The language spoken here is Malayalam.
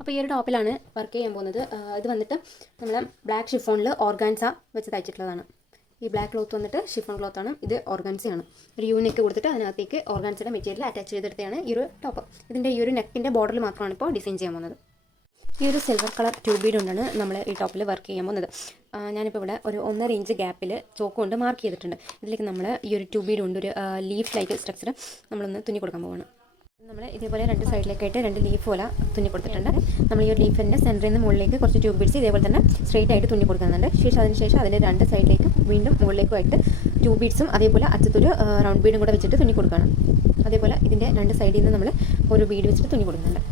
അപ്പോൾ ഈ ഒരു ടോപ്പിലാണ് വർക്ക് ചെയ്യാൻ പോകുന്നത്. ഇത് വന്നിട്ട് നമ്മൾ ബ്ലാക്ക് ഷിഫോണിൽ ഓർഗാൻസ വെച്ച് തയ്ച്ചിട്ടുള്ളതാണ്. ഈ ബ്ലാക്ക് ക്ലോത്ത് വന്നിട്ട് ഷിഫോൺ ക്ലോത്താണ്. ഇത് ഓർഗാൻസയാണ്. ഒരു യൂണിക്ക് കൊടുത്തിട്ട് അതിനകത്തേക്ക് ഓർഗാൻസയുടെ മെറ്റീരിയൽ അറ്റാച്ച് ചെയ്തെടുത്തതാണ് ഈ ഒരു ടോപ്പ്. ഇതിൻ്റെ ഈ ഒരു നെക്കിൻ്റെ ബോർഡറിൽ മാത്രമാണ് ഇപ്പോൾ ഡിസൈൻ ചെയ്യാൻ പോകുന്നത്. ഈ ഒരു സിൽവർ കളർ ട്യൂബ് ബീഡ് കൊണ്ടാണ് നമ്മൾ ഈ ടോപ്പിൽ വർക്ക് ചെയ്യാൻ പോകുന്നത്. ഞാനിപ്പോൾ ഇവിടെ ഒരു 1.5 ഇഞ്ച് ഗ്യാപ്പിൽ ചോക്ക് കൊണ്ട് മാർക്ക് ചെയ്തിട്ടുണ്ട്. ഇതിലേക്ക് നമ്മൾ ഈ ഒരു ട്യൂബ് ബീഡ് കൊണ്ട് ഒരു ലീഫ് ലൈക്ക് സ്ട്രക്ചർ നമ്മളൊന്ന് തുന്നി കൊടുക്കാൻ പോവാണ്. നമ്മൾ ഇതേപോലെ 2 സൈഡിലേക്കായിട്ട് 2 ലീഫ് പോലെ തുന്നി കൊടുത്തിട്ടുണ്ട്. നമ്മൾ ഈ ഒരു ലീഫിൻ്റെ സെൻറ്ററിൽ നിന്ന് മുകളിലേക്ക് കുറച്ച് ട്യൂബ് ബീഡ്സ് ഇതേപോലെ തന്നെ സ്ട്രെയിറ്റ് ആയിട്ട് തുന്നി കൊടുക്കുന്നുണ്ട്. അതിനുശേഷം അതിൻ്റെ 2 സൈഡിലേക്കും വീണ്ടും മുകളിലേക്കുമായിട്ട് ട്യൂബ് ബീഡ്സും അതേപോലെ അറ്റത്തൊരു റൗണ്ട് ബീഡും കൂടെ വെച്ചിട്ട് തുന്നി കൊടുക്കുകയാണ്. അതേപോലെ ഇതിൻ്റെ 2 സൈഡിൽ നിന്ന് നമ്മൾ ഒരു ബീഡ് വെച്ചിട്ട് തുന്നി കൊടുക്കുന്നുണ്ട്.